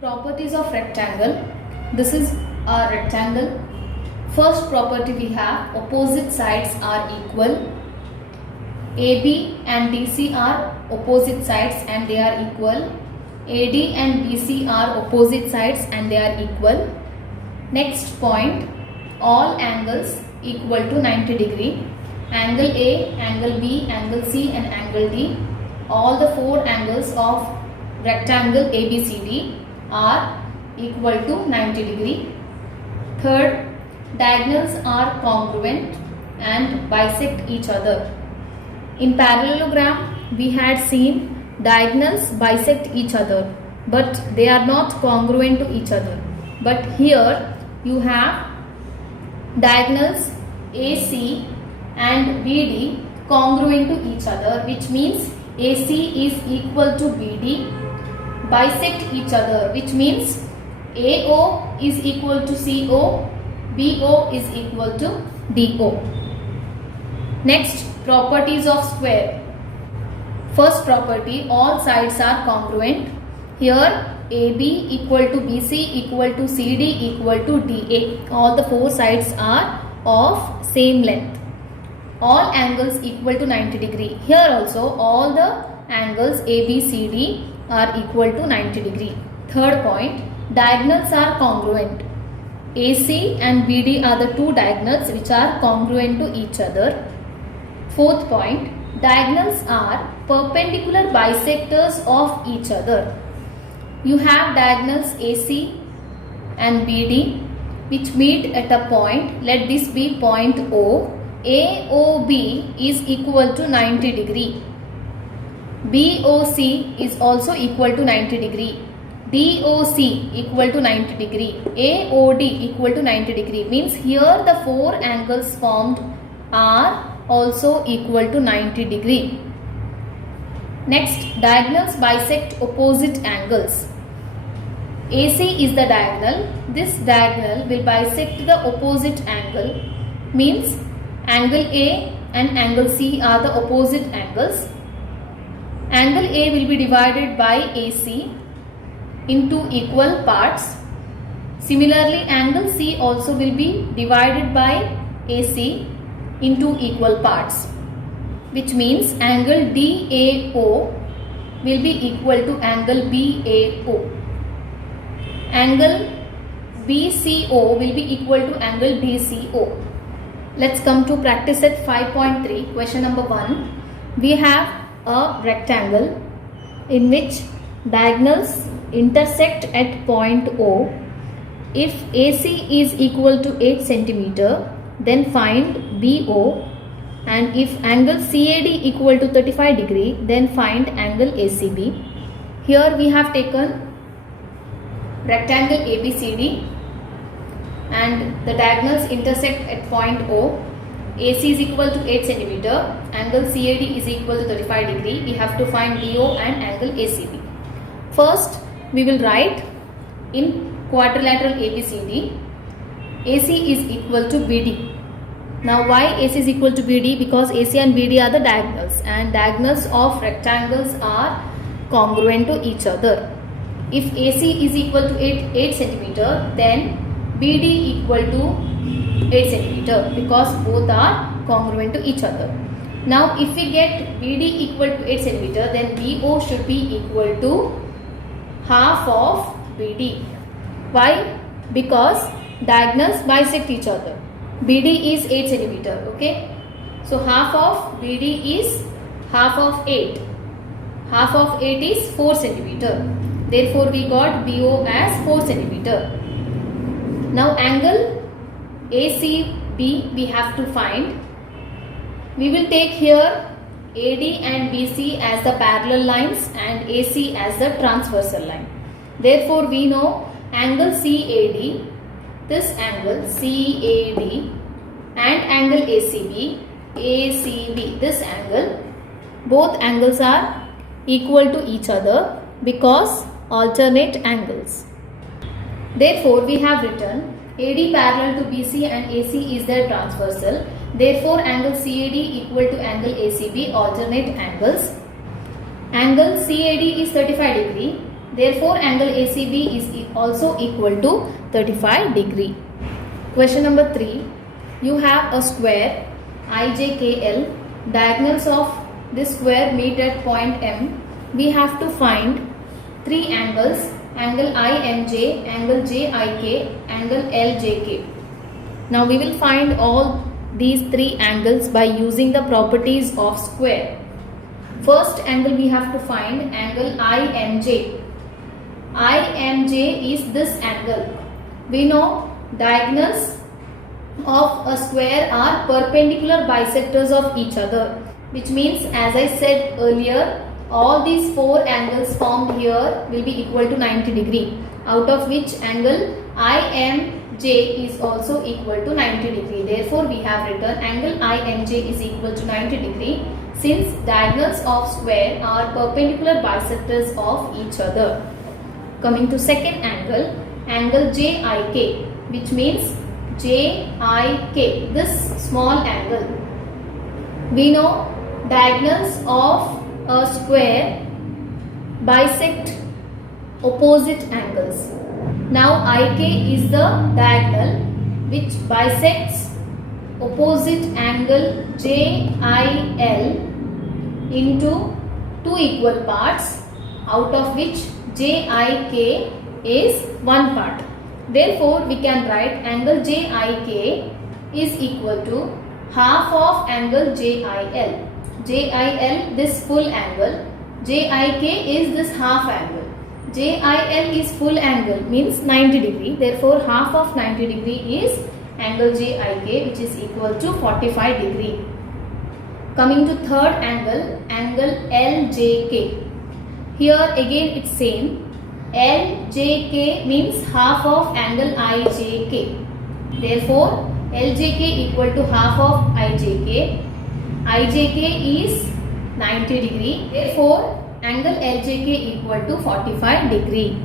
Properties of rectangle. This is a rectangle. First property we have opposite sides are equal. AB and DC are opposite sides and they are equal. AD and BC are opposite sides and they are equal. Next point, all angles equal to 90 degree. Angle A, angle B, angle C and angle D. All the four angles of rectangle ABCD are equal to 90 degree. Third, diagonals are congruent and bisect each other. In parallelogram, we had seen diagonals bisect each other, but they are not congruent to each other. But here you have diagonals AC and BD congruent to each other, which means AC is equal to BD, bisect each other, which means AO is equal to CO, BO is equal to DO. Next, properties of square. First property, all sides are congruent. Here AB equal to BC equal to CD equal to DA. All the four sides are of same length. All angles equal to 90 degree. Here also all the angles ABCD are equal to 90 degree. Third point, diagonals are congruent. AC and BD are the two diagonals which are congruent to each other. Fourth point, diagonals are perpendicular bisectors of each other. You have diagonals AC and BD which meet at a point. Let this be point O. AOB is equal to 90 degree. BOC is also equal to 90 degree. DOC equal to 90 degree. AOD equal to 90 degree. Means here the four angles formed are also equal to 90 degree. Next, diagonals bisect opposite angles. AC is the diagonal. This diagonal will bisect the opposite angle. Means angle A and angle C are the opposite angles. Angle A will be divided by AC into equal parts. Similarly, angle C also will be divided by AC into equal parts, which means angle DAO will be equal to angle BAO. Angle BCO will be equal to angle DCO. Let's come to practice set 5.3. Question number 1. We have a rectangle in which diagonals intersect at point O. If AC is equal to 8 cm, then find BO, and if angle CAD equal to 35 degree, then find angle ACB. Here we have taken rectangle ABCD and the diagonals intersect at point O. AC is equal to 8 cm, angle CAD is equal to 35 degree. We have to find BO and angle ACB. First, we will write in quadrilateral ABCD, AC is equal to BD. Now why AC is equal to BD? Because AC and BD are the diagonals and diagonals of rectangles are congruent to each other. If AC is equal to 8 cm, then BD equal to 8 cm because both are congruent to each other. Now if we get BD equal to 8 cm, then BO should be equal to half of BD. Why? Because diagonals bisect each other. BD is 8 cm. Okay. So half of BD is half of 8. Half of 8 is 4 cm. Therefore we got BO as 4 cm. Now angle ACB we have to find. We will take here AD and BC as the parallel lines and AC as the transversal line. Therefore we know angle CAD, this angle CAD and angle ACB, this angle, both angles are equal to each other because alternate angles. Therefore we have written AD parallel to BC and AC is their transversal. Therefore angle CAD equal to angle ACB, alternate angles. Angle CAD is 35 degree Therefore, angle ACB is also equal to 35 degree. Question number 3. You have a square IJKL. Diagonals of this square meet at point M. We have to find 3 angles: angle IMJ, angle JIK, angle LJK. Now we will find all these 3 angles by using the properties of square. First angle we have to find, angle IMJ. IMJ is this angle. We know diagonals of a square are perpendicular bisectors of each other, which means, as I said earlier, all these 4 angles formed here will be equal to 90 degree, out of which angle IMJ is also equal to 90 degree. Therefore, we have written angle IMJ is equal to 90 degree, since diagonals of square are perpendicular bisectors of each other. Coming to second angle, angle JIK, which means JIK, this small angle. We know diagonals of a square bisect opposite angles. Now IK is the diagonal which bisects opposite angle JIL into 2 equal parts, out of which JIK is 1 part. Therefore, we can write angle JIK is equal to half of angle JIL. JIL, this full angle. JIK is this half angle. JIL is full angle, means 90 degree. Therefore, half of 90 degree is angle JIK, which is equal to 45 degree. Coming to third angle, angle LJK. Here again it's same. LJK means half of angle IJK. Therefore, LJK equal to half of IJK. IJK is 90 degree. Therefore, angle LJK equal to 45 degree.